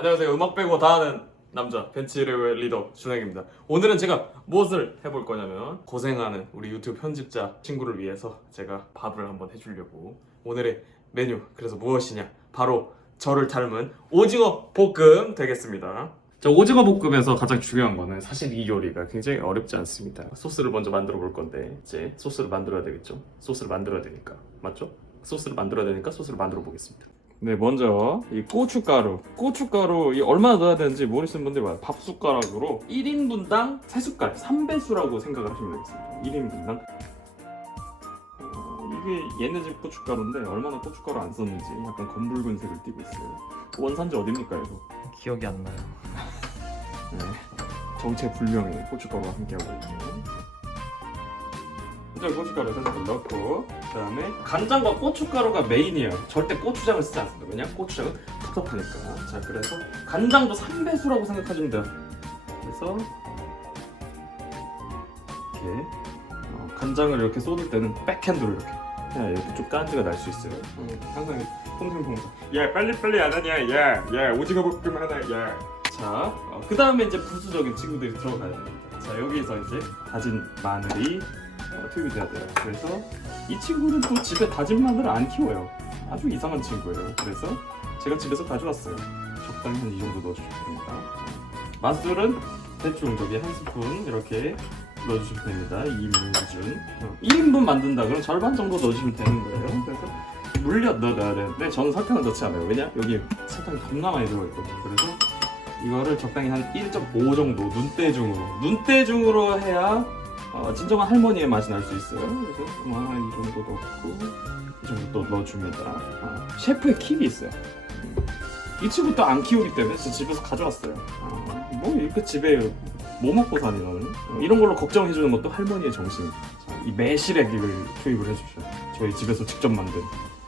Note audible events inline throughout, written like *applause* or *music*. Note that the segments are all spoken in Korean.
안녕하세요. 음악 빼고 다 하는 남자 벤치레오의 리더 준행입니다. 오늘은 제가 무엇을 해볼 거냐면 고생하는 우리 유튜브 편집자 친구를 위해서 제가 밥을 한번 해주려고 오늘의 메뉴 그래서 무엇이냐 바로 저를 닮은 오징어 볶음 되겠습니다. 자, 오징어 볶음에서 가장 중요한 거는 사실 이 요리가 굉장히 어렵지 않습니다. 소스를 먼저 만들어 볼 건데 이제 소스를 만들어야 되겠죠. 소스를 만들어야 되니까 맞죠? 소스를 만들어야 되니까 소스를 만들어 보겠습니다. 네, 먼저 이 고춧가루. 고춧가루 이 얼마나 넣어야 되는지 모르시는 분들이 많아요. 밥 숟가락으로 1인분당 3숟갈, 3배수라고 생각을 하시면 되겠습니다. 1인분당. 어, 이게 얘네 집 고춧가루인데 얼마나 고춧가루 안 썼는지 약간 검붉은색을 띠고 있어요. 원산지 어딥니까 이거? 기억이 안 나요. 네. 정체 불명의 고춧가루와 함께하고 있는 일단 고춧가루 살짝 넣고 그다음에 간장과 고춧가루가 메인이에요. 절대 고추장을 쓰지 않습니다. 왜냐? 고추장은 텁텁하니까. 자 그래서 간장도 3배수라고 생각하시면 돼요. 그래서 이렇게 어, 간장을 이렇게 쏟을 때는 백핸드로 이렇게. 해야 이렇게 좀 깐지가 날 수 있어요. 어, 항상 퐁생퐁생 야 빨리 빨리 안 하냐? 야 야 오징어 볶음 하나 야. 자, 어, 그 다음에 이제 부수적인 친구들이 들어가야 됩니다. 자, 여기서 이제 다진 마늘이 어, 투입이 돼야 돼요. 그래서 이 친구는 또 집에 다진 마늘을 안 키워요. 아주 이상한 친구예요. 그래서 제가 집에서 가져왔어요. 적당히 한 이 정도 넣어주시면 됩니다. 맛술은 대충 저기 한 스푼 이렇게 넣어주시면 됩니다. 2인 기준. 어, 1인분 만든다 그러면 절반 정도 넣어주시면 되는 거예요. 그래서 물엿 넣어야 되는데 저는 설탕을 넣지 않아요. 왜냐? 여기 설탕이 겁나 많이 들어있거든요. 그래서 이거를 적당히 한 1.5 정도 눈대중으로 눈대중으로 해야 어, 진정한 할머니의 맛이 날 수 있어요. 그래서 아, 이 정도 넣고 이 정도 또 넣어줍니다. 아, 셰프의 킥이 있어요. 음. 이 친구 또 안 키우기 때문에 제 집에서 가져왔어요. 아, 뭐 이렇게 집에 뭐 먹고 사니 너는? 어, 이런 걸로 걱정해주는 것도 할머니의. 자, 이 매실액을 투입을 해주셔. 저희 집에서 직접 만든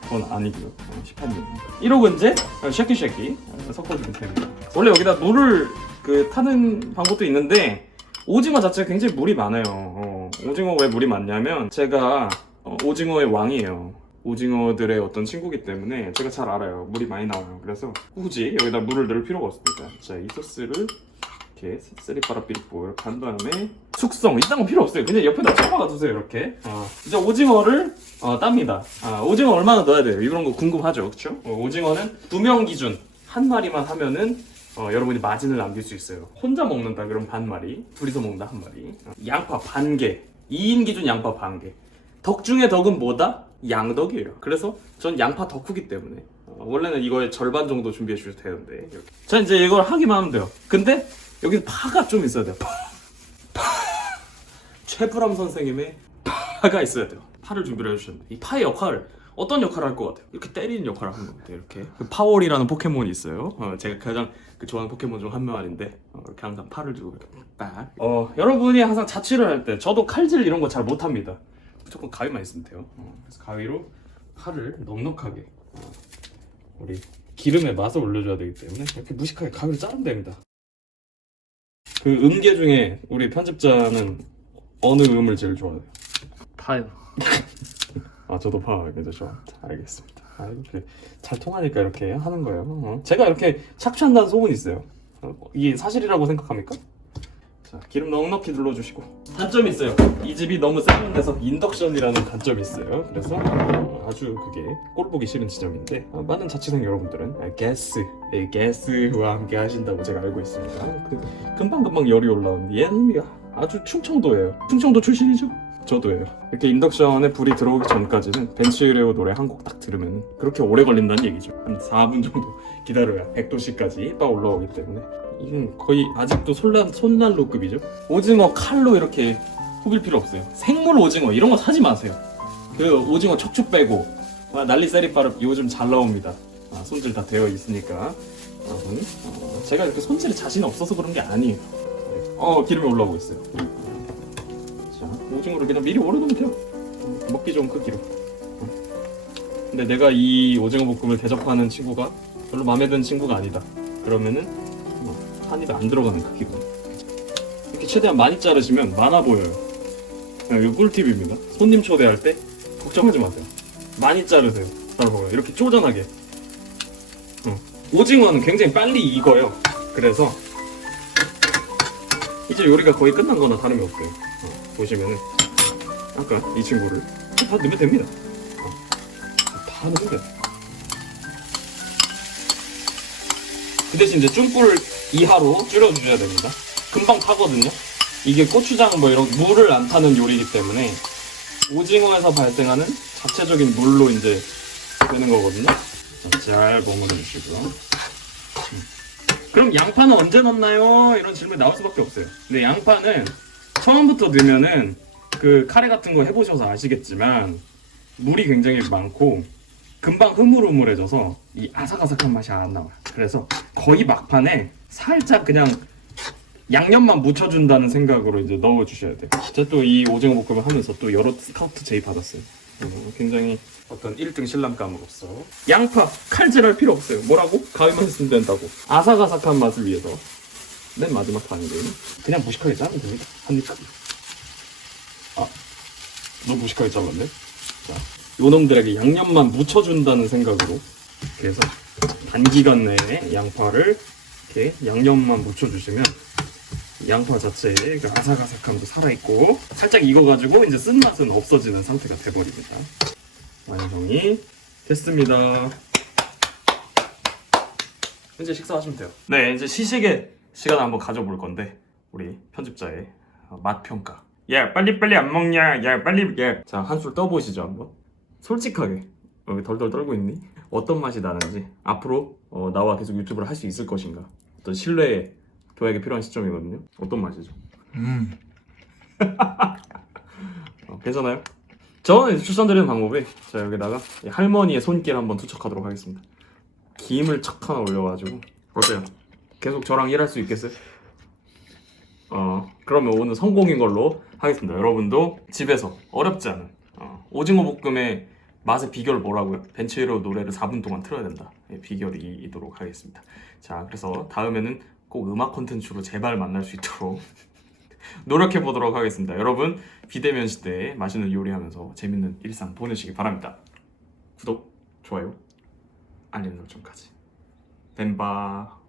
건 아니고요. 어, 시판입니다. 1호 이제 쉐키쉐키 어, 섞어주면 됩니다. 원래 여기다 물을 그 타는 방법도 있는데 오징어 자체가 굉장히 물이 많아요. 어, 오징어 왜 물이 많냐면 제가 어, 오징어의 왕이에요. 오징어들의 어떤 친구기 때문에 제가 잘 알아요. 물이 많이 나와요. 그래서 굳이 여기다 물을 넣을 필요가 없습니다. 자, 이 소스를 이렇게 쓰리파라 삐리뽀 이렇게 한 다음에 숙성 이딴 건 필요 없어요. 그냥 옆에다 쳐박아 두세요. 이렇게. 어, 이제 오징어를 어, 땁니다. 아, 오징어 얼마나 넣어야 돼요? 이런 거 궁금하죠, 그렇죠? 오징어는 두 명 기준 한 마리만 하면은 어, 여러분이 마진을 남길 수 있어요. 혼자 먹는다 그럼 반 마리, 둘이서 먹는다 한 마리. 어, 양파 반 개, 2인 기준 양파 반 개. 덕 중에 덕은 뭐다? 양덕이에요. 그래서 전 양파 덕후기 때문에 어, 원래는 이거의 절반 정도 준비해 주셔도 되는데. 자 이제 이걸 하기만 하면 돼요. 근데 여기 파가 좀 있어야 돼요. 파. 파. 최불암 선생님의 파가 있어야 돼요. 파를 준비를 해주셨는데 이 파의 역할을 어떤 역할을 할 것 같아요? 이렇게 때리는 역할을 하는 것 같아요. 이렇게 그 파월이라는 포켓몬이 있어요. 어, 제가 가장 그 좋아하는 포켓몬 중 한명 아닌데 어, 이렇게 항상 팔을 들고 이렇게 딱. 어 여러분이 항상 자취를 할 때 저도 칼질 이런 거 잘 못합니다. 무조건 가위만 있으면 돼요. 어, 그래서 가위로 팔을 넉넉하게 어, 우리 기름에 맛을 올려줘야 되기 때문에 이렇게 무식하게 가위로 자르면 됩니다. 그 음계 중에 우리 편집자는 어느 음을 제일 좋아해요? 파요. *laughs* 아 저도 파 굉장히 좋아합니다. 알겠습니다. 아, 이렇게 잘 통하니까 이렇게 하는 거예요. 어. 제가 이렇게 착취한다는 소문이 있어요. 어, 이게 사실이라고 생각합니까? 자 기름 넉넉히 둘러주시고 단점이 있어요. 이 집이 너무 세련돼서 인덕션이라는 단점이 있어요. 그래서 어, 아주 그게 꼴 보기 싫은 지점인데 어, 많은 자취생 여러분들은 아, 가스, 예, 가스와 함께 하신다고 제가 알고 있습니다. 그, 금방 금방 열이 올라오는데 얘는 아주 충청도예요. 충청도 출신이죠? 저도예요. 이렇게 인덕션에 불이 들어오기 전까지는 벤츠레오 노래 한 곡 딱 들으면 그렇게 오래 걸린다는 얘기죠. 한 4분 정도 *laughs* 기다려야 100도씨까지 빡 올라오기 때문에 이건 거의 아직도 손난, 손난로급이죠. 오징어 칼로 이렇게 후빌 필요 없어요. 생물 오징어 이런 거 사지 마세요. 그 오징어 척추 빼고 와, 난리 세리파르 요즘 잘 나옵니다. 아, 손질 다 되어 있으니까 어, 제가 이렇게 손질에 자신 없어서 그런 게 아니에요. 어 기름이 올라오고 있어요. 자, 오징어를 그냥 미리 오려놓으면 돼요. 어, 먹기 좋은 크기로. 어. 근데 내가 이 오징어 볶음을 대접하는 친구가 별로 마음에 드는 친구가 아니다. 그러면은 어, 한 입에 안 들어가는 크기로. 이렇게 최대한 많이 자르시면 많아 보여요. 네, 이거 꿀팁입니다. 손님 초대할 때 걱정하지 마세요. 많이 자르세요. 여러분 이렇게 쪼잔하게. 어. 오징어는 굉장히 빨리 익어요. 그래서 이제 요리가 거의 끝난 거나 다름이 없어요. 어, 보시면은 아까 이 친구를 다 넣으면 됩니다. 어, 다 넣으면. 그 대신 이제 쭝불 이하로 줄여주셔야 됩니다. 금방 타거든요. 이게 고추장 뭐 이런 물을 안 타는 요리이기 때문에 오징어에서 발생하는 자체적인 물로 이제 되는 거거든요. 자, 잘 버무려 주시고요. 음. 그럼 양파는 언제 넣나요? 이런 질문이 나올 수밖에 없어요. 근데 양파는 처음부터 넣으면은 그 카레 같은 거 해보셔서 아시겠지만 물이 굉장히 많고 금방 흐물흐물해져서 이 아삭아삭한 맛이 안 나와요. 그래서 거의 막판에 살짝 그냥 양념만 묻혀준다는 생각으로 이제 넣어주셔야 돼요. 제가 또 이 오징어 볶음을 하면서 또 여러 스카우트 제의 받았어요. 음, 굉장히 어떤 1등 신랑감으로서 양파 칼질할 필요 없어요. 뭐라고? 가위만 쓰면 된다고. 아삭아삭한 맛을 위해서 맨 마지막 단계는 그냥 무식하게 자르면 됩니다. 한 입. 아, 너무 무식하게 잘랐네. 자, 요놈들에게 양념만 묻혀준다는 생각으로 해서 단기간 내에 양파를 이렇게 양념만 묻혀주시면 양파 자체의 그 아삭아삭함도 살아있고 살짝 익어가지고 이제 쓴맛은 없어지는 상태가 돼버립니다. 완성이 됐습니다. 이제 식사하시면 돼요. 네, 이제 시식의 시간을 한번 가져볼 건데 우리 편집자의 어, 맛 평가. 야, 빨리 빨리 안 먹냐? 야, 빨리 야. 자, 한술 떠보시죠 한번. 솔직하게 여기 덜덜 떨고 있니? 어떤 맛이 나는지 앞으로 어, 나와 계속 유튜브를 할 수 있을 것인가? 어떤 신뢰 도약이 필요한 시점이거든요. 어떤 맛이죠? 음. *laughs* 어, 괜찮아요? 저는 추천드리는 방법이 자 여기다가 이 할머니의 손길 한번 투척하도록 하겠습니다. 김을 척 하나 올려가지고 어때요? 계속 저랑 일할 수 있겠어요? 어 그러면 오늘 성공인 걸로 하겠습니다. 여러분도 집에서 어렵지 않은 어, 오징어 볶음의 맛의 비결 뭐라고요? 벤츠히로 노래를 4분 동안 틀어야 된다. 예, 비결이 이도록 하겠습니다. 자 그래서 다음에는 꼭 음악 콘텐츠로 제발 만날 수 있도록 *laughs* 노력해 보도록 하겠습니다. 여러분 비대면 시대에 맛있는 요리하면서 재밌는 일상 보내시기 바랍니다. 구독, 좋아요, 알림 설정까지. 뱀바.